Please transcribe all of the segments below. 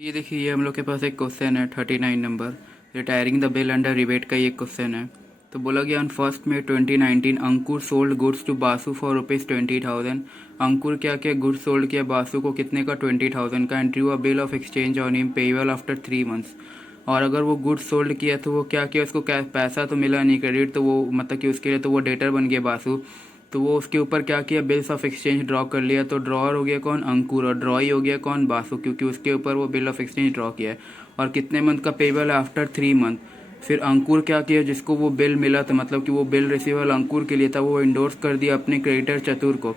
ये देखिए, ये हम लोग के पास एक क्वेश्चन है 39 नंबर। Retiring the bill under rebate का ये क्वेश्चन है। तो बोला गया on 1 May 2019 Ankur sold goods to Basu for ₹20,000। Ankur क्या क्या गुड्स सोल्ड किया बासु को, कितने का, 20,000 का, and drew a bill of exchange on him payable after 3 months। और अगर वो गुड्स सोल्ड किया तो वो क्या किया, उसको क्या पैसा तो मिला नहीं, क्रेडिट, तो वो मतलब कि उसके लिए तो वो डेटर बन गया बासु। तो वो उसके ऊपर क्या किया, बिल्स ऑफ एक्सचेंज ड्रॉ कर लिया। तो ड्रॉअर हो गया कौन, अंकुर, और ड्रॉई हो गया कौन, बासु, क्योंकि उसके ऊपर वो बिल ऑफ एक्सचेंज ड्रॉ किया है। और कितने मंथ का पेबल है, आफ्टर 3 month। फिर अंकुर क्या किया, जिसको वो बिल मिला था, मतलब कि वो बिल रिसीवल अंकुर के लिए था, वो इंडोर्स कर दिया अपने क्रेडिटर चतुर को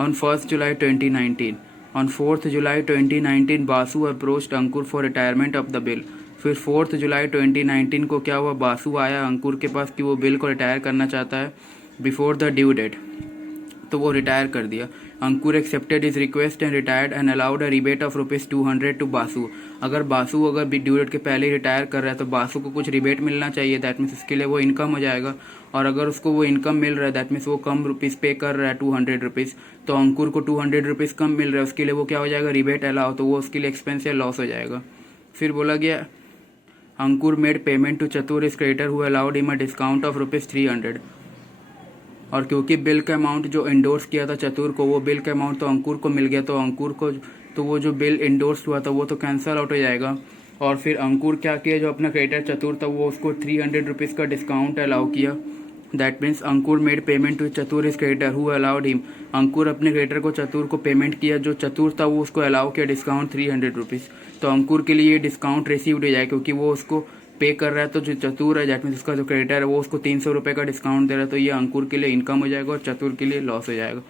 on 1 July 2019। On 4 July 2019 Basu approached Ankur for retirement of the bill. फिर 4 July 2019 को क्या हुआ, बासु आया अंकुर के पास कि वो बिल को रिटायर करना चाहता है बिफोर द ड्यू डेट। तो वो रिटायर कर दिया। Ankur accepted is request and retired and allowed a rebate of ₹200 to Basu. अगर बासु अगर ड्यू डेट के पहले ही रिटायर कर रहा है तो बासु को कुछ रिबेट मिलना चाहिए, दैट मीन्स उसके लिए वो इनकम हो जाएगा। और अगर उसको वो इनकम मिल रहा है, दैट मीन्स वो कम रुपीज़ पे कर रहा है, ₹200, तो अंकुर को ₹200 कम मिल रहा है, उसके लिए वो क्या हो जाएगा, रिबेट अलाउ, तो वो उसके लिए एक्सपेंस या लॉस हो जाएगा। फिर बोला गया अंकुर made payment to Chatur is creditor who allowed him a discount of ₹300। और क्योंकि बिल का अमाउंट जो इंडोर्स किया था चतुर को, वो बिल का अमाउंट तो अंकुर को मिल गया, तो अंकुर को तो वो जो बिल इंडोर्स हुआ था वो तो कैंसिल आउट हो जाएगा। और फिर अंकुर क्या किया, जो अपना क्रेडिटर चतुर था वो उसको ₹300 का डिस्काउंट अलाउ किया। That means Ankur made payment to Chatur is creditor who allowed him. Ankur अपने क्रेडिटर को चतुर को पेमेंट किया, जो चतुर था वो उसको अलाउ किया डिस्काउंट ₹300। तो अंकुर के लिए ये डिस्काउंट रिसीव्ड हो जाए, क्योंकि वो उसको पे कर रहा है। तो जो चतुर है, दैट मीन्स उसका जो क्रेडिटर है वो उसको ₹300 का डिस्काउंट दे रहा है, तो ये अंकुर के लिए इनकम हो जाएगा और चतुर के लिए लॉस हो जाएगा।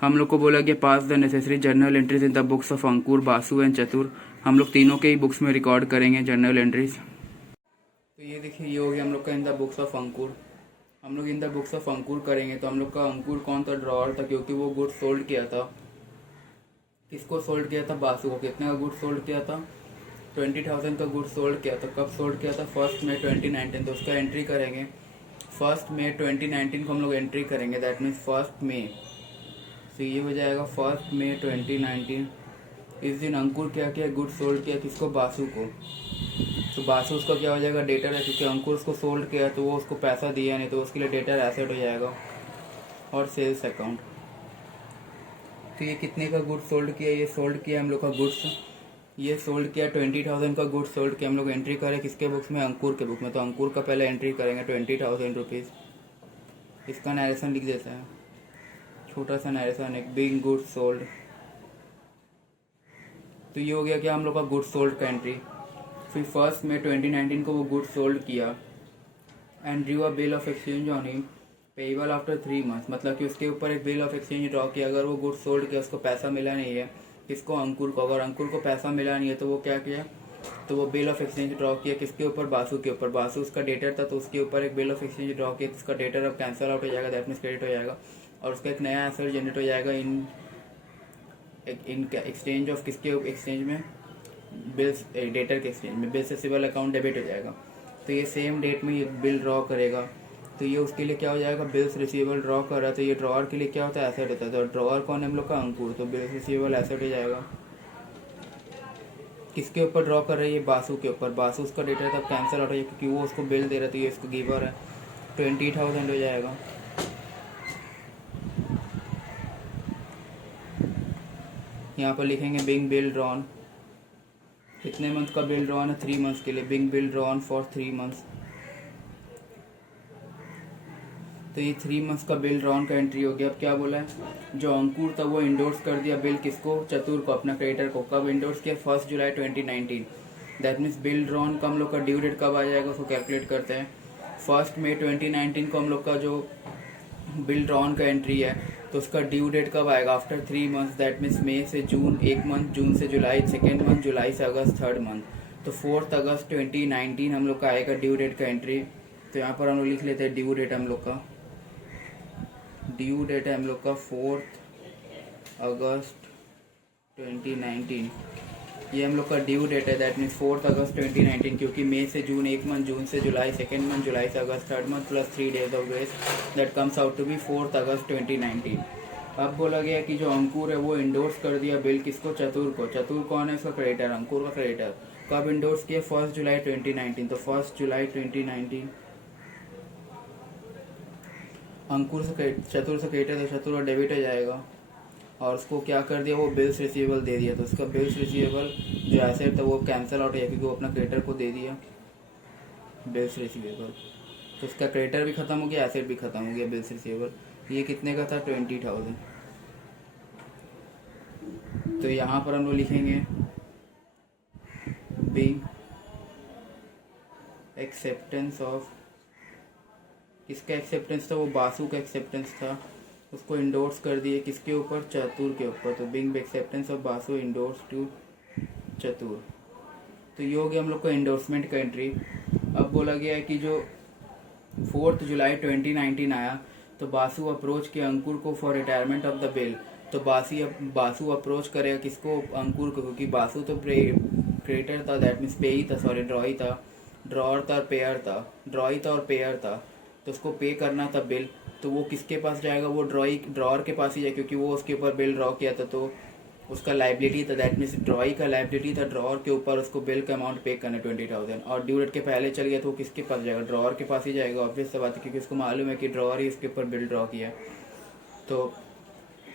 हम लोग को बोला गया pass the necessary journal entries in the books of Ankur, Basu and Chatur. हम लोग तीनों के ही बुक्स में रिकॉर्ड करेंगे जर्नल एंट्रीज। तो ये देखिए, ये हो गया हम लोग का in the books of Ankur. हम लोग in the books of Ankur करेंगे। तो हम लोग का अंकुर कौन था, ड्रॉअर था, क्योंकि वो गुड सोल्ड किया था। किसको सोल्ड किया था, बासु को। कितने का गुड सोल्ड किया था, 20,000 का गुड सोल्ड किया था। कब सोल्ड किया था, 1 May 2019। तो उसका एंट्री करेंगे 1 May 2019 को हम लोग एंट्री करेंगे, दैट मीन्स 1 May। तो ये हो जाएगा 1 May 2019। इस दिन अंकुर क्या किया, गुड सोल्ड किया, किसको, बासु को। तो बासु उसका क्या हो जाएगा, डेटर है, क्योंकि अंकुर उसको सोल्ड किया तो वो उसको पैसा दिया नहीं, तो उसके लिए डेटर एसेट हो जाएगा। और सेल्स अकाउंट। तो ये कितने का गुड सोल्ड किया, ये सोल्ड किया हम लोग का गुड्स, ये सोल्ड किया 20,000 का गुड सोल्ड किया। हम लोग एंट्री करें किसके बुक्स में, अंकुर के बुक में। तो अंकुर का पहले एंट्री करेंगे ₹20,000। इसका नरेशन लिख देते हैं, छोटा सा नरेशन, एक बिग गुड सोल्ड। तो ये हो गया क्या, हम लोग का गुड सोल्ड का एंट्री। फिर 1 May 2019 को वो गुड सोल्ड किया and drew a bill of exchange on him payable after 3 months। मतलब कि उसके ऊपर एक बिल ऑफ एक्सचेंज ड्रॉ किया। अगर वो गुड सोल्ड किया, उसको पैसा मिला नहीं है, किसको, अंकुर को। अगर अंकुर को पैसा मिला नहीं है तो वो क्या किया, तो वो बिल ऑफ एक्सचेंज ड्रॉ किया किसके ऊपर, बासु के ऊपर। बासु उसका डेटर था, तो उसके ऊपर एक बिल ऑफ एक्सचेंज ड्रॉ किया। उसका डेटर अब कैंसिल आउट हो जाएगा, दैट मीन्स क्रेडिट हो जाएगा। और उसका एक नया एसेट जनरेट हो जाएगा इन एक्सचेंज ऑफ, किसके एक्सचेंज में, बिल्स, डेटर के एक्सचेंज में। बिल्स रिसीवेबल अकाउंट डेबिट हो जाएगा। तो ये सेम डेट में ये बिल ड्रॉ करेगा, तो ये उसके लिए क्या हो जाएगा, बिल्स रिसीवेबल ड्रॉ कर रहा है। तो ये ड्रॉअर के लिए क्या होता है, एसेट होता है। तो ड्रॉअर कौन है, हम लोग का अंकुर। तो बिल्स रिसीवेबल एसेट हो जाएगा। किसके ऊपर ड्रॉ कर रही है, बासु के ऊपर। बासु उसका डेटा तब कैंसिल आउट हो जाएगा, क्योंकि वो उसको बिल दे रहा है, तो ये उसको गिवर है, 20,000 हो जाएगा। यहाँ पर लिखेंगे बिंग बिल ड्रॉन। कितने मंथ का बिल ड्रॉन है, 3 months के लिए। Being bill drawn for 3 months। तो ये 3 months का बिल ड्रॉन का एंट्री हो गया। अब क्या बोला है, जो अंकुर था वो इंडोर्स कर दिया बिल, किसको, चतुर को, अपना क्रेडिटर को। कब इंडोर्स किया, 1 July 2019। That means bill drawn का हम लोग का ड्यू डेट कब आ जाएगा, उसको कैलकुलेट करते हैं। 1 May 2019 को हम लोग का जो बिल ड्रॉन का एंट्री है, तो उसका ड्यू डेट कब आएगा, आफ्टर 3 months। दैट मीन्स मई से जून 1 month, जून से जुलाई 2nd month, जुलाई से अगस्त 3rd month। तो 4 अगस्त 2019 हम लोग का आएगा ड्यू डेट का एंट्री। तो यहाँ पर हम लोग लिख लेते हैं ड्यू डेट। हम लोग का ड्यू डेट है हम लोग का 4 अगस्त 2019। ये हम लोग का ड्यू डेट है, दैट मीन्स 4 अगस्त 2019, क्योंकि मई से जून 1 month, जून से जुलाई 2nd month, जुलाई से अगस्त 3rd month, plus 3 days of grace, that comes out to be 4 August 2019। अब बोला गया कि जो अंकुर है वो इंडोर्स कर दिया बिल किसको, चतुर को। चतुर कौन है, इसका क्रेडिटर, अंकुर का क्रेडिटर। कब इंडोर्स किया, 1 जुलाई 2019। तो 1 जुलाई 2019 अंकुर से चतुर से क्रेडिटर, तो चतुर का डेबिट हो जाएगा। और उसको क्या कर दिया, वो बिल्स रिसीवेबल दे दिया। तो उसका बिल्स रिसीवेबल जो एसेट था वो कैंसिल आउट हो गया, क्योंकि वो अपना क्रेडिटर को दे दिया बिल्स रिसीवेबल। तो उसका क्रेडिटर भी खत्म हो गया, एसेट भी खत्म हो गया, बिल्स रिसीवेबल। ये कितने का था, 20,000। तो यहाँ पर हम लोग लिखेंगे बीइंग एक्सेप्टेंस ऑफ, किसका एक्सेप्टेंस था, वो बासु का एक्सेप्टेंस था। उसको इंडोर्स कर दिए किसके ऊपर, चतुर के ऊपर। तो being acceptance of Basu endorse to Chatur. तो ये हो गया हम लोग को इंडोर्समेंट का एंट्री। अब बोला गया है कि जो 4 जुलाई 2019 आया, तो बासु अप्रोच किया अंकुर को for retirement of the bill. तो बासु अप्रोच करेगा किसको, अंकुर को, क्योंकि बासु तो क्रेडिटर था, दैट मीन्स पे ही था, सॉरी ड्रॉ ही था, ड्रॉर था और पेयर था, ड्रॉ ही था और पेयर था। तो उसको पे करना था बिल। तो वो किसके पास जाएगा, वो ड्रॉर के पास ही जाए, क्योंकि वो उसके ऊपर बिल ड्रॉ किया था। तो उसका लाइबिलिटी था, दैट मीन्स ड्रॉई का लाइबिलिटी था, ड्रॉर के ऊपर उसको बिल का अमाउंट पे करना 20,000। और ड्यू डेट के पहले चल गया तो वो किसके पास जाएगा, ड्रॉर के पास ही जाएगा, ऑब्वियस सा बात है, क्योंकि उसको मालूम है कि ड्रॉर ही उसके ऊपर बिल ड्रॉ किया। तो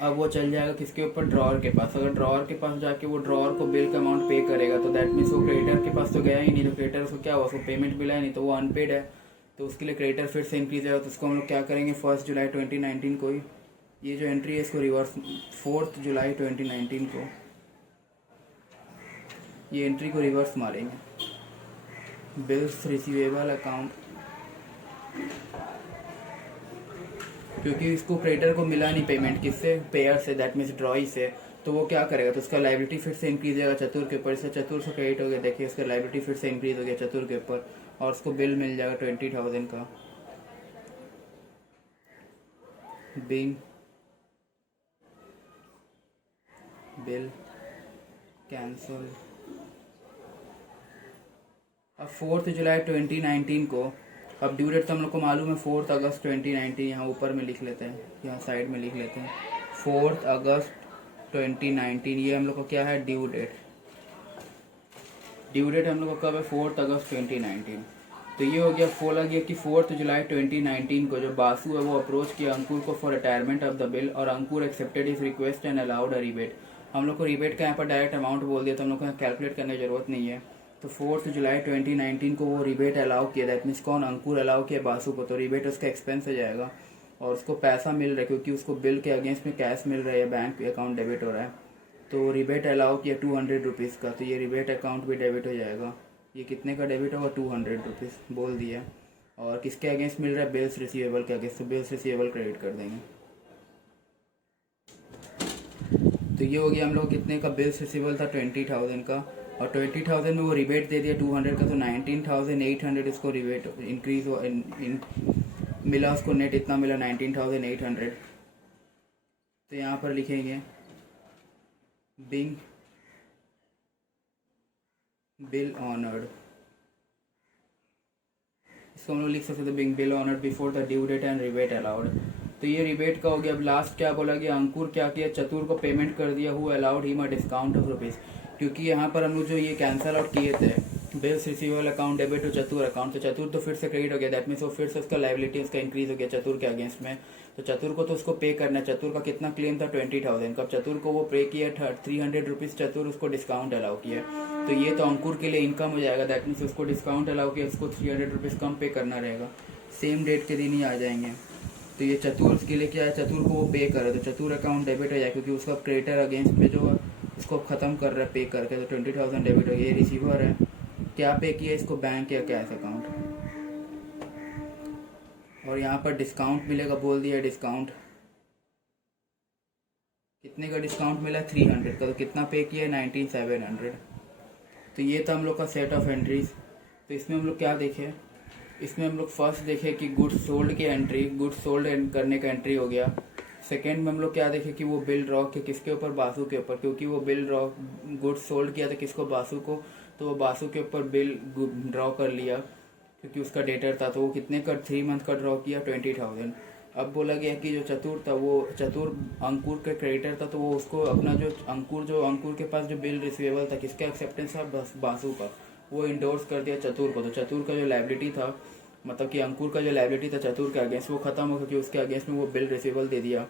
अब वो चल जाएगा किसके ऊपर, ड्रॉर के पास। अगर ड्रॉर के पास जाके वो ड्रॉर को बिल का अमाउंट पे करेगा, तो दैट मीन्स वो क्रेडिटर के पास तो गया ही नहीं। तो क्रेडिटर उसको क्या हुआ, उसको पेमेंट मिला ही नहीं, तो वो अनपेड है। तो उसके लिए क्रेडिटर फिर से इंक्रीज आएगा। तो उसको हम लोग क्या करेंगे, 1 जुलाई 2019 को ही ये जो एंट्री है इसको रिवर्स, 4 जुलाई 2019 को ये एंट्री को रिवर्स मारेंगे। बिल्स रिसीवेबल अकाउंट, क्योंकि इसको क्रेडिटर को मिला नहीं पेमेंट, किससे, पेयर से, दैट मीन्स ड्रॉई से। तो वो क्या करेगा, तो उसका लाइबिलिटी फिर से इंक्रीज होगा चतुर के ऊपर। इससे चतुर से क्रेडिट हो गया, देखिए उसका लाइबिलिटी फिर से इंक्रीज हो गया चतुर के ऊपर, और उसको बिल मिल जाएगा 20,000 का। Bill cancel. अब 4 जुलाई 2019 को, अब ड्यू डेट तो हम लोग को मालूम है 4 अगस्त 2019, यहाँ ऊपर में लिख लेते हैं, यहाँ साइड में लिख लेते हैं 4 अगस्त 2019। ये हम लोग को क्या है, ड्यू डेट। ड्यू डेट हम लोग को कब है, 4 अगस्त 2019। तो ये हो गया, बोला गया कि 4 जुलाई 2019 को जो बासु है वो अप्रोच किया अंकुर को for retirement of the bill, और अंकुर एक्सेप्टेड इस request and allowed a rebate. हम लोग को रिबेट का यहाँ पर डायरेक्ट अमाउंट बोल दिया, तो हम लोग को कैलकुलेट करने की जरूरत नहीं है। तो 4 जुलाई 2019 को वो रिबेट अलाउ किया, दैट मीन्स कौन, अंकुर अलाउ किया बासु को। तो रिबेट उसका एक्सपेंस हो जाएगा, और उसको पैसा मिल रहा है क्योंकि उसको बिल के अगेंस्ट में कैश मिल रहा है, बैंक अकाउंट डेबिट हो रहा है। तो रिबेट अलाउ किया 200 रुपीज़ का, तो ये रिबेट अकाउंट भी डेबिट हो जाएगा। ये कितने का डेबिट होगा, 200 रुपीज़ बोल दिया। और किसके अगेंस्ट मिल रहा है, बिल्स रिसीवेबल के अगेंस्ट, तो बिल्स रिसीवेबल क्रेडिट कर देंगे। तो ये हो गया हम लोग कितने का, बिल्स रिसीवेबल था 20,000 का, और 20,000 में वो रिबेट दे दिया 200 का, तो 19,800 इसको रिबेट इंक्रीज मिला, उसको नेट इतना मिला 19,800। तो यहाँ पर लिखेंगे बिंग बिल ऑनर्ड, इसको हम लोग लिख सकते थे being bill honoured before the due date and rebate allowed. तो ये रिबेट का हो गया। अब लास्ट क्या बोला गया, अंकुर क्या किया, चतुर को पेमेंट कर दिया, who allowed him a discount of rupees. क्योंकि यहाँ पर हम लोग जो ये कैंसल आउट किए थे bills receivable account debit to Chatur account, तो चतुर तो फिर से क्रेडिट हो गया, दैट मीन्स वो फिर से उसका लाइबिलिटी उसका इंक्रीज हो गया चतुर के अगेंस्ट में। तो चतुर को तो उसको पे करना है, चतुर का कितना क्लेम था 20,000 का, चतुर को वो पे किया 300 रुपीज़, चतुर उसको डिस्काउंट अलाउ किया। तो ये तो अंकुर के लिए इनकम हो जाएगा, दैट मीन्स उसको डिस्काउंट अलाउ किया, उसको 300 रुपीज़ कम पे करना रहेगा, सेम डेट के दिन ही आ जाएंगे। तो ये चतुर के लिए क्या है, चतुर को वो पे करे, तो चतुर अकाउंट डेबिट हो जाए, क्योंकि उसका क्रेडिटर अगेंस्ट में जो उसको ख़त्म कर रहा है पे करके, तो 20,000 डेबिट हो गया। ये रिसीवर है, क्या पे किया इसको, बैंक या कैश अकाउंट। और यहाँ पर डिस्काउंट मिलेगा, बोल दिया डिस्काउंट, कितने का डिस्काउंट मिला, 300 का, तो कितना पे किया, 19,700। तो ये था हम लोग का सेट ऑफ एंट्रीज। तो इसमें हम लोग क्या देखें, इसमें हम लोग फर्स्ट देखें कि गुड्स सोल्ड की एंट्री, गुड्स सोल्ड करने का एंट्री हो गया। सेकेंड में हम लोग क्या देखें कि वो बिल ड्रॉ के किसके ऊपर, बासु के ऊपर, क्योंकि वो बिल ड्रॉ गुड्स सोल्ड किया था किसको, बासु को, तो वो बासु के ऊपर बिल ड्रॉ कर लिया क्योंकि उसका डेटर था। तो वो कितने का, 3 मंथ का ड्रॉ किया 20,000। अब बोला गया कि जो चतुर था वो चतुर अंकुर के क्रेडिटर था, तो वो उसको अपना जो अंकुर के पास जो बिल रिसीवेबल था, किसका एक्सेप्टेंस था, बस बासु का, वो इंडोर्स कर दिया चतुर को। तो चतुर का जो लाइबिलिटी था, मतलब कि अंकुर का जो लाइबिलिटी था चतुर के अगेंस्ट, वो खत्म हो गया क्योंकि उसके अगेंस्ट में वो बिल रिसीवेबल दे दिया।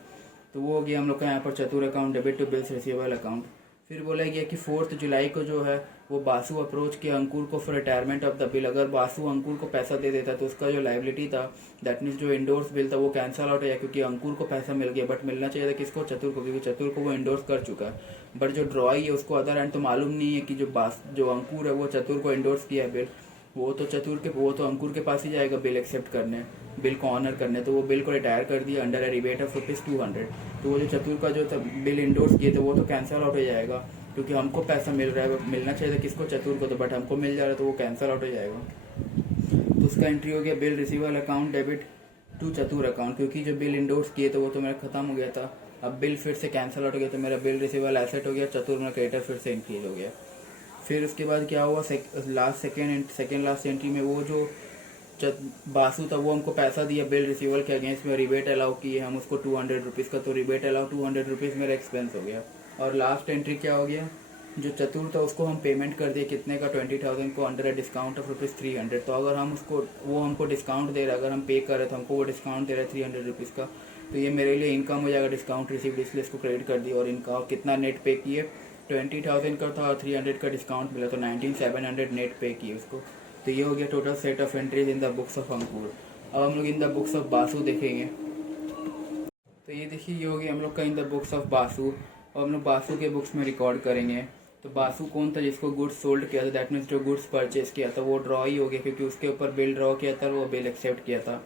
तो वो हो गया हम लोग का यहाँ पर Chatur account debit to bills receivable account. फिर बोला गया कि 4 जुलाई को जो है वो बासु अप्रोच किया अंकुर को for retirement of the bill. अगर बासु अंकुर को पैसा दे देता तो उसका जो लाइबिलिटी था, दैट मीन्स जो इंडोर्स बिल था, वो कैंसिल आउट हो जाए, क्योंकि अंकुर को पैसा मिल गया, बट मिलना चाहिए था किसको, चतुर को, क्योंकि चतुर को वो इंडोर्स कर चुका है। बट जो ड्रॉई है उसको अदर एंड तो मालूम नहीं है कि जो अंकुर है वो चतुर को इंडोर्स किया है बिल, वो तो अंकुर के पास ही जाएगा बिल एक्सेप्ट करने, बिल को ऑनर करने। तो वो बिल को रिटायर कर दिया अंडर ए रिबेट ऑफ ₹200। तो वो जो चतुर का जो था बिल इंडोर्स किए, तो वो तो कैंसिल आउट हो जाएगा, क्योंकि हमको पैसा मिल रहा है, मिलना चाहिए था किसको, चतुर को, तो बट हमको मिल जा रहा है, तो वो कैंसिल आउट हो जाएगा। तो उसका एंट्री हो गया bill receivable account debit to Chatur account, क्योंकि जो बिल इंडोर्स किए तो वो तो मेरा खत्म हो गया था। अब बिल फिर से कैंसिल आउट हो गया, तो मेरा बिल रिसीवल एसेट हो गया, चतुर मेरा क्रेडिटर फिर से इंक्रीज हो गया। फिर उसके बाद क्या हुआ, सेकेंड लास्ट एंट्री में वो जो बासु था वो हमको पैसा दिया बिल रिसीवल के अगेंस्ट में, रिबेट अलाउ किए हम उसको ₹200 का, तो रिबेट अलाउ ₹200 मेरा एक्सपेंस हो गया। और लास्ट एंट्री क्या हो गया, जो चतुर था उसको हम पेमेंट कर दिए कितने का, 20,000 को अंडर अ डिस्काउंट ऑफ ₹300। तो अगर हम वो हमको डिस्काउंट दे रहा है, अगर हम पे कर रहे तो हमको वो डिस्काउंट दे रहा है ₹300 का, तो ये मेरे लिए इनकम हो जाएगा, डिस्काउंट रिसीव्ड, इसलिए इसको क्रेडिट कर दिया। और इनका कितना नेट पे किए, 20,000 का था और 300 का डिस्काउंट मिला, तो 19,700 नेट पे किए उसको। तो ये हो गया total set of entries in the books of Ankur. अब हम लोग in the books of Basu देखेंगे। तो ये देखिए, ये हो गया हम लोग का in the books of Basu, और हम लोग बासु के बुक्स में रिकॉर्ड करेंगे। तो बासु कौन था, जिसको गुड्स सोल्ड किया था, दैट मीन्स जो गुड्स परचेज किया था, वो ड्रॉ ही हो गया, क्योंकि उसके ऊपर बिल ड्रॉ किया था और वो बिल एक्सेप्ट किया था।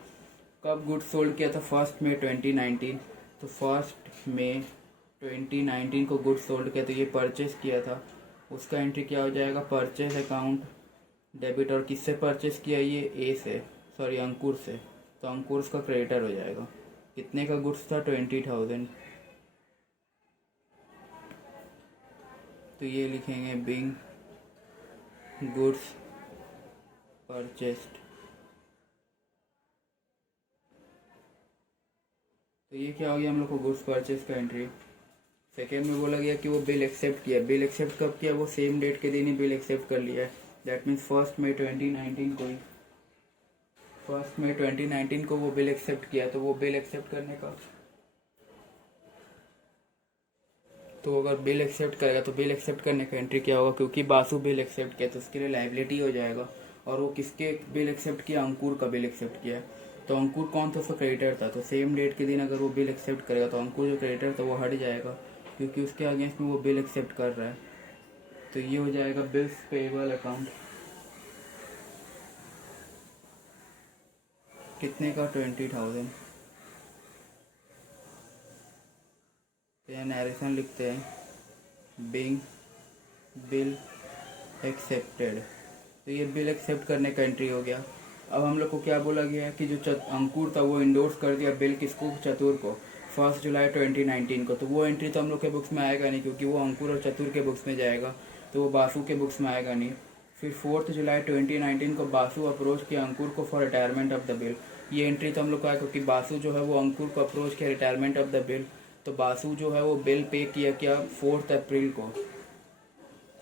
कब गुड्स सोल्ड किया था, 1 मई 2019। तो 1 मई 2019 को गुड्स सोल्ड किया, तो ये परचेज किया था, उसका एंट्री क्या हो जाएगा, परचेज अकाउंट डेबिट। और किससे परचेज किया, ये अंकुर से, तो अंकुर उसका क्रेडिटर हो जाएगा। कितने का गुड्स था, 20,000। तो ये लिखेंगे बिंग गुड्स परचेस्ड। तो ये क्या हो गया हम लोग को, गुड्स परचेज का एंट्री। सेकेंड में बोला गया कि वो बिल एक्सेप्ट किया। बिल एक्सेप्ट कब किया, वो सेम डेट के दिन ही बिल एक्सेप्ट कर लिया है, दैट मीन्स 1 मई 2019 को ही, 1 मई 2019 को वो बिल एक्सेप्ट किया। तो वो बिल एक्सेप्ट करने का, तो अगर बिल एक्सेप्ट करेगा तो बिल एक्सेप्ट करने का एंट्री क्या होगा, क्योंकि बासु बिल एक्सेप्ट किया तो उसके लिए लाइबिलिटी हो जाएगा। और वो किसके बिल एक्सेप्ट किया, अंकुर का बिल एक्सेप्ट किया। तो अंकुर कौन था, उसका क्रेडिटर था, तो सेम डेट के दिन अगर वो बिल एक्सेप्ट करेगा तो अंकुर जो क्रेडिटर था वो हट जाएगा, क्योंकि उसके अगेंस्ट में वो बिल एक्सेप्ट कर रहा है। तो ये हो जाएगा बिल्स पेएबल अकाउंट, कितने का, 20,000। तो यहाँ नरेशन लिखते हैं, बिंग बिल एक्सेप्टेड। तो ये बिल एक्सेप्ट करने का एंट्री हो गया। अब हम लोग को क्या बोला गया है कि जो अंकुर था वो इंडोर्स कर दिया बिल किसको, चतुर को, 1 जुलाई 2019 को। तो वो एंट्री तो हम लोग के बुक्स में आएगा नहीं, क्योंकि वो अंकुर और चतुर के बुक्स में जाएगा, तो वो बासु के बुक्स में आएगा नहीं। फिर 4 जुलाई 2019 को बासु अप्रोच किया अंकुर को for retirement of the bill. ये एंट्री तो हम लोग का है, क्योंकि बासु जो है वो अंकुर को अप्रोच किया रिटायरमेंट ऑफ द बिल। तो बासु जो है वो बिल पे किया क्या, 4 अप्रैल को,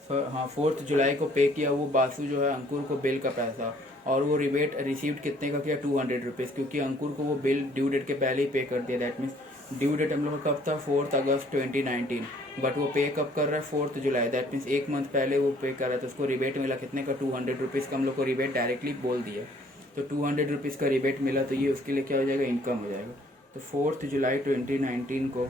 हाँ 4 जुलाई को पे किया वो बासु जो है अंकुर को बिल का पैसा। और वो रिबेट रिसीव्ड कितने का किया, ₹200, क्योंकि अंकुर को वो बिल ड्यू डेट के पहले ही पे कर दिया। दैट मीन्स ड्यू डेट हम लोग का कब था, 4 अगस्त 2019, बट वो पे कब कर रहा है, 4 जुलाई। दैट मीन्स 1 मंथ पहले वो पे कर रहा था, उसको रिबेट मिला कितने का, ₹200 का। हम लोग को रिबेट डायरेक्टली बोल दिया, तो ₹200 का रिबेट मिला, तो ये उसके लिए क्या हो जाएगा, इनकम हो जाएगा। तो 4 जुलाई 2019 को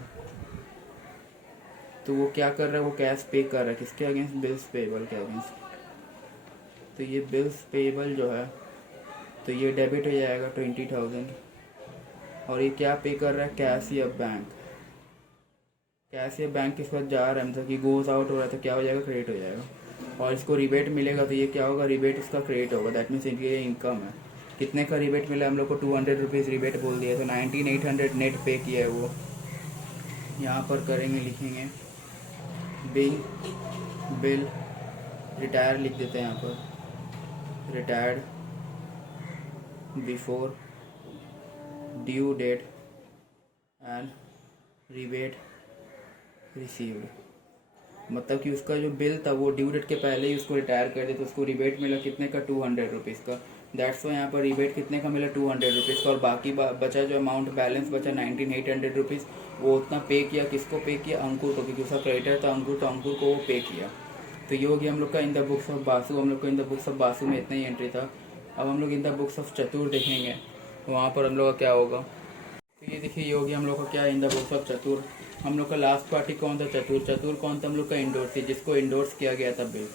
तो वो क्या कर रहा है, वो कैश पे कर रहा है, किसके अगेंस्ट, बिल्स पेएबल के अगेंस्ट। तो ये बिल्स पेएबल जो है, तो ये डेबिट हो जाएगा 20,000। और ये क्या पे कर रहा है, कैश या बैंक, कैश या बैंक के साथ जा रहा है, मतलब कि गोज आउट हो रहा है, तो क्या हो जाएगा, क्रेडिट हो जाएगा। और इसको रिबेट मिलेगा, तो ये क्या होगा, रिबेट इसका क्रेडिट होगा, दैट मीन्स ये इनकम है। कितने का रिबेट मिला हम लोग को, ₹200 रिबेट बोल दिया, तो 19,800 नेट पे किया है वो। यहाँ पर करेंगे, लिखेंगे बिंग बिल रिटायर लिख देते हैं यहाँ पर, retired before due date and rebate received, मतलब कि उसका जो बिल था वो ड्यू डेट के पहले ही उसको रिटायर कर दिया, तो उसको रिबेट मिला कितने का, 200 रुपीज़ का। दैट्स वाई यहाँ पर रिबेट कितने का मिला, 200 रुपीज़ का। और बाकी बचा जो अमाउंट बैलेंस बचा 19,800 रुपीज़, वो उतना पे किया, किसको पे किया, अंकुर को, क्योंकि उसका क्रेडिटर था अंकुर, तो अंकुर को वो पे किया। तो ये हो गया हम लोग का in the books of Basu. हम लोग को इन द बुक्स ऑफ बासु में इतना ही एंट्री था। अब हम लोग इन द बुक्स ऑफ चतुर देखेंगे, वहाँ पर हम लोग का क्या होगा। तो ये देखिए, ये हो गया हम लोग का क्या, इन द बुक्स ऑफ चतुर। हम लोग का लास्ट पार्टी कौन था, चतुर। चतुर कौन था, हम लोग का इंडोर्स थी, जिसको इंडोर्स किया गया था बिल।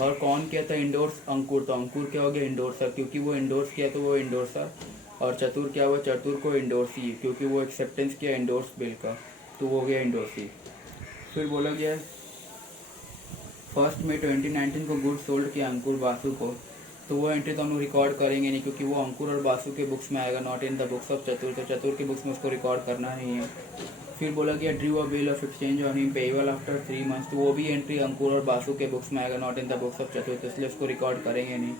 और कौन किया था इंडोर्स, अंकुर। तो अंकुर क्या हो गया, इंडोर्सर, क्योंकि वो इंडोर्स किया तो वो इंडोर्सर। और चतुर क्या हुआ, चतुर को इंडोर्सी, क्योंकि वो एक्सेप्टेंस किया इंडोर्स बिल का, तो वो हो गया इंडोर्सी। फिर बोला गया 1 मई 2019 को गुड सोल्ड किया अंकुर बासु को, तो वो एंट्री तो हम लोग रिकॉर्ड करेंगे नहीं, क्योंकि वो अंकुर और बासु के बुक्स में आएगा, not in the books of चतुर। तो चतुर के बुक्स में उसको रिकॉर्ड करना नहीं है। फिर बोला गया drew a bill of exchange on him payable after 3 months, तो वो भी एंट्री अंकुर और बासु के बुक्स में आएगा, not in the books of चतुर, तो इसलिए उसको रिकॉर्ड करेंगे नहीं।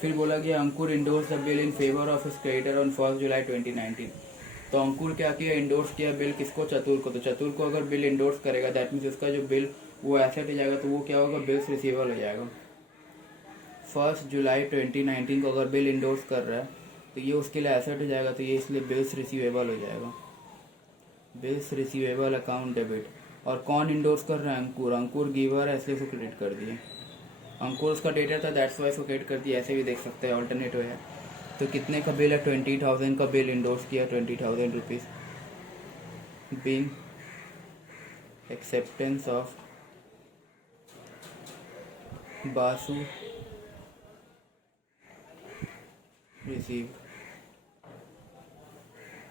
फिर बोला गया Ankur endorses the bill in favour of his creditor on 1 July 2019, तो अंकुर क्या किया, इंडोर्स किया बिल किसको, चतुर को। तो चतुर को अगर बिल इंडोर्स करेगा, दैट मीन्स उसका जो बिल वो एसेट हो जाएगा, तो वो क्या होगा, बिल्स रिसीवेबल हो जाएगा। 1 जुलाई 2019 को अगर बिल इंडोर्स कर रहा है, तो ये उसके लिए एसेट हो जाएगा, तो ये इसलिए बिल्स रिसीवेबल हो जाएगा, बिल्स रिसीवेबल अकाउंट डेबिट। और कौन इंडोर्स कर रहा है, अंकुर। अंकुर गिवर है, इसलिए उसको क्रेडिट कर दिए। अंकुर उसका डेटर था, दैट्स वाई उसको क्रेडिट कर दिया, ऐसे भी देख सकते हैं, ऑल्टरनेट है। तो कितने का बिल है, 20,000 का बिल इंडोर्स किया, 20,000 rupees. Bill acceptance of Basu receive,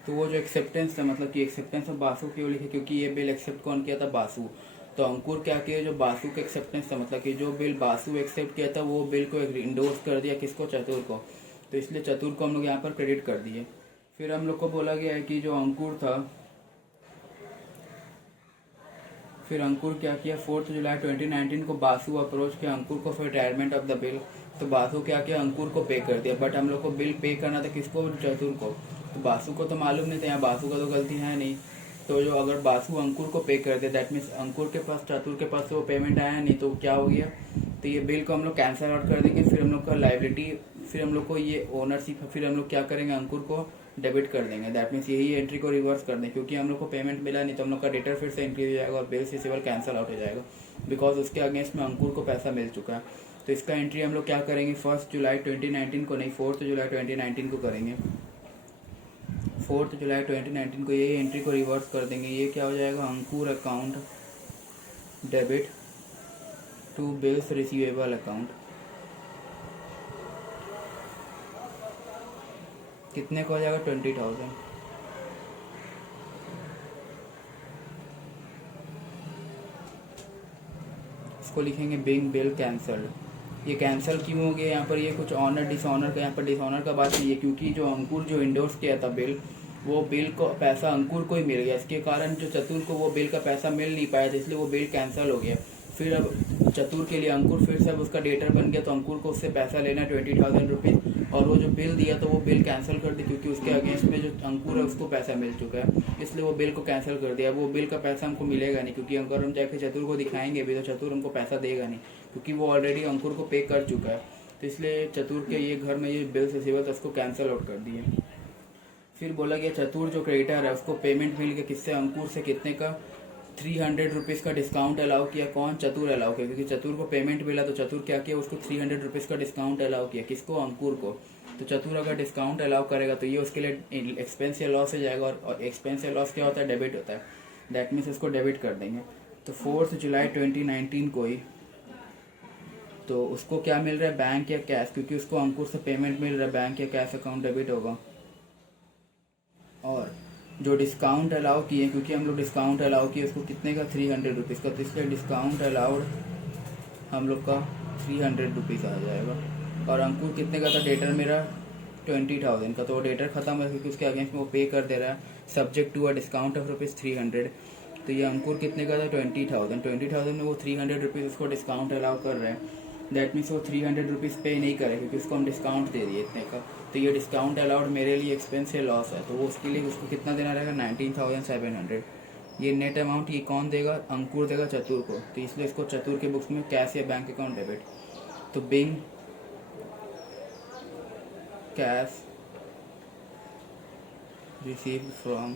तो वो जो एक्सेप्टेंस था, मतलब कि एक्सेप्टेंस ऑफ बासु क्यों लिखे, क्योंकि ये बिल एक्सेप्ट कौन किया था, बासु। तो अंकुर क्या किया, जो बासु का एक्सेप्टेंस था, मतलब कि जो बिल बासु एक्सेप्ट किया था, वो बिल को इंडोर्स कर दिया किसको, चतुर को, तो इसलिए चतुर को हम लोग यहाँ पर क्रेडिट कर दिए। फिर हम लोग को बोला गया है कि जो अंकुर था, फिर अंकुर क्या किया, 4 जुलाई 2019 को बासु अप्रोच किया अंकुर को for retirement of the bill, तो बासु क्या किया, अंकुर को पे कर दिया। बट हम लोग को बिल पे करना था किसको, चतुर को। तो बासु को तो मालूम नहीं था, यहाँ बासु का तो गलती है नहीं। तो जो अगर बासु अंकुर को पे कर दे, दैट मीन्स अंकुर के पास, चतुर के पास तो वो पेमेंट आया नहीं, तो क्या हो गया, तो ये बिल को हम लोग कैंसिल आउट कर देंगे। फिर हम लोग का लाइबिलिटी, फिर हम लोग को ये ओनरशिप, फिर हम लोग क्या करेंगे, अंकुर को डेबिट कर देंगे। दैट मीन्स यही एंट्री को रिवर्स कर दें, क्योंकि हम लोग को पेमेंट मिला नहीं, तो हम लोग का डेटर फिर से इंक्रीज हो जाएगा और बिल रिसीवेबल कैंसिल आउट हो जाएगा, बिकॉज उसके अगेंस्ट में अंकुर को पैसा मिल चुका है। तो इसका एंट्री हम लोग क्या करेंगे, 1 जुलाई 2019 को नहीं, 4 जुलाई 2019 को करेंगे। 4 जुलाई 2019 को यही एंट्री को रिवर्स कर देंगे। ये क्या हो जाएगा, Ankur account debit to bills receivable account, कितने का हो जाएगा, 20,000। इसको लिखेंगे बिंग बिल कैंसल्ड। ये कैंसिल क्यों हो गया यहाँ पर, ये कुछ ऑनर डिसऑनर का, यहाँ पर डिसऑनर का बात नहीं है, क्योंकि जो अंकुर जो इंडोर्स किया था बिल, वो बिल को पैसा अंकुर को ही मिल गया, इसके कारण जो चतुर को वो बिल का पैसा मिल नहीं पाया था, इसलिए वो बिल कैंसिल हो गया। फिर अब चतुर के लिए अंकुर फिर से अब उसका डेटर बन गया, तो अंकुर को उससे पैसा लेना 20,000 रुपीज़, और वो जो बिल दिया तो वो बिल कैंसिल कर दी, क्योंकि उसके अगेंस्ट में जो अंकुर है उसको पैसा मिल चुका है, इसलिए वो बिल को कैंसिल कर दिया। वो बिल का पैसा हमको मिलेगा नहीं, क्योंकि अगर हम जाके चतुर को दिखाएंगे भी तो चतुर हमको पैसा देगा नहीं, क्योंकि वो ऑलरेडी अंकुर को पे कर चुका है। तो इसलिए चतुर के ये घर में ये बिल रिसीवेबल था, उसको कैंसिल आउट कर दिए। फिर बोला गया चतुर जो क्रेडिटर है उसको पेमेंट मिल गया किससे, अंकुर से, कितने का, 300 रुपीज़ का डिस्काउंट अलाउ किया। कौन, चतुर अलाउ किया, क्योंकि चतुर को पेमेंट मिला, तो चतुर क्या किया, उसको 300 रुपीज़ का डिस्काउंट अलाउ किया, किसको, अंकुर को। तो चतुर अगर डिस्काउंट अलाउ करेगा तो ये उसके लिए एक्सपेंस या लॉस हो जाएगा, और एक्सपेंस या लॉस क्या होता है, डेबिट होता है, दैट मीन्स उसको डेबिट कर देंगे। तो 4 जुलाई 2019 को ही, तो उसको क्या मिल रहा है, बैंक या कैश, क्योंकि उसको अंकुर से पेमेंट मिल रहा है, बैंक या कैश अकाउंट डेबिट होगा। और जो डिस्काउंट अलाउ किए, क्योंकि हम लोग डिस्काउंट अलाउ किए उसको कितने का, 300 रुपीज़ का, तो इसलिए डिस्काउंट अलाउड हम लोग का 300 रुपीज़ आ जाएगा। और अंकुर कितने का था डेटर मेरा, 20,000 का, तो वो डेटर खत्म है, क्योंकि उसके अगेंस्ट में वो पे कर दे रहा है, subject to a discount of ₹300। तो ये अंकुर कितने का था, 20,000 में वो 300 रुपीज़ उसको डिस्काउंट अलाउ कर रहे हैं। दैट मीन्स वो 300 रुपीज़ पे नहीं करे क्योंकि उसको हम डिस्काउंट दे दिए इतने का। तो ये डिस्काउंट अलाउड मेरे लिए एक्सपेंस है, लॉस है, तो वो उसके लिए उसको कितना देना रहेगा 19,700। ये नेट अमाउंट ये कौन देगा, अंकुर देगा चतुर को, तो इसलिए इसको चतुर के बुक्स में कैश या बैंक अकाउंट डेबिट। तो being cash received from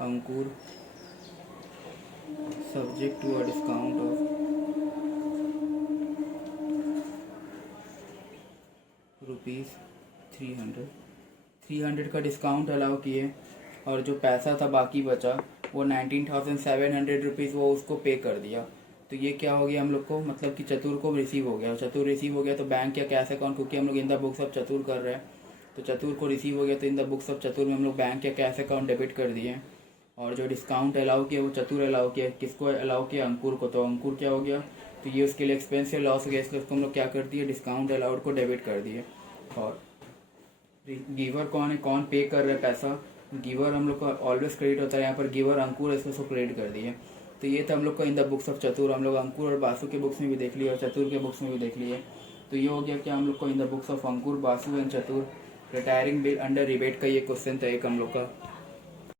Ankur subject to a discount of ₹300। 300 का डिस्काउंट अलाउ किए और जो पैसा था बाकी बचा वो 19,700 रुपीज़ वो उसको पे कर दिया। तो ये क्या हो गया हम लोग को, मतलब कि चतुर को रिसीव हो गया। चतुर रिसीव हो गया तो बैंक या कैश अकाउंट, क्योंकि हम लोग इन द बुक्स ऑफ चतुर कर रहे हैं तो चतुर को रिसीव हो गया, तो इन द बुक्स ऑफ चतुर में हम लोग बैंक या कैश अकाउंट डेबिट कर दिए। और जो डिस्काउंट अलाउ किया वो चतुर अलाउ किया, किसको अलाउ किया, अंकुर को। तो अंकुर क्या हो गया, तो ये उसके लिए एक्सपेंस या लॉस हो गया, इसलिए उसको हम लोग क्या कर दिए, डिस्काउंट अलाउड को डेबिट कर दिए। और गिवर कौन है, कौन पे कर रहा है पैसा, गिवर हम लोग का ऑलवेज क्रेडिट होता है, यहाँ पर गिवर अंकुर है इसलिए उसको क्रेडिट कर दिए। तो ये था हम लोग का इन द बुक्स ऑफ चतुर। हम लोग अंकुर और बासु के बुक्स में भी देख लिए और चतुर के बुक्स में भी देख लिए। तो ये हो गया कि हम लोग को इन the books of Ankur, Basu and चतुर रिटायरिंग बिल अंडर रिबेट का ये क्वेश्चन था एक हम लोग का।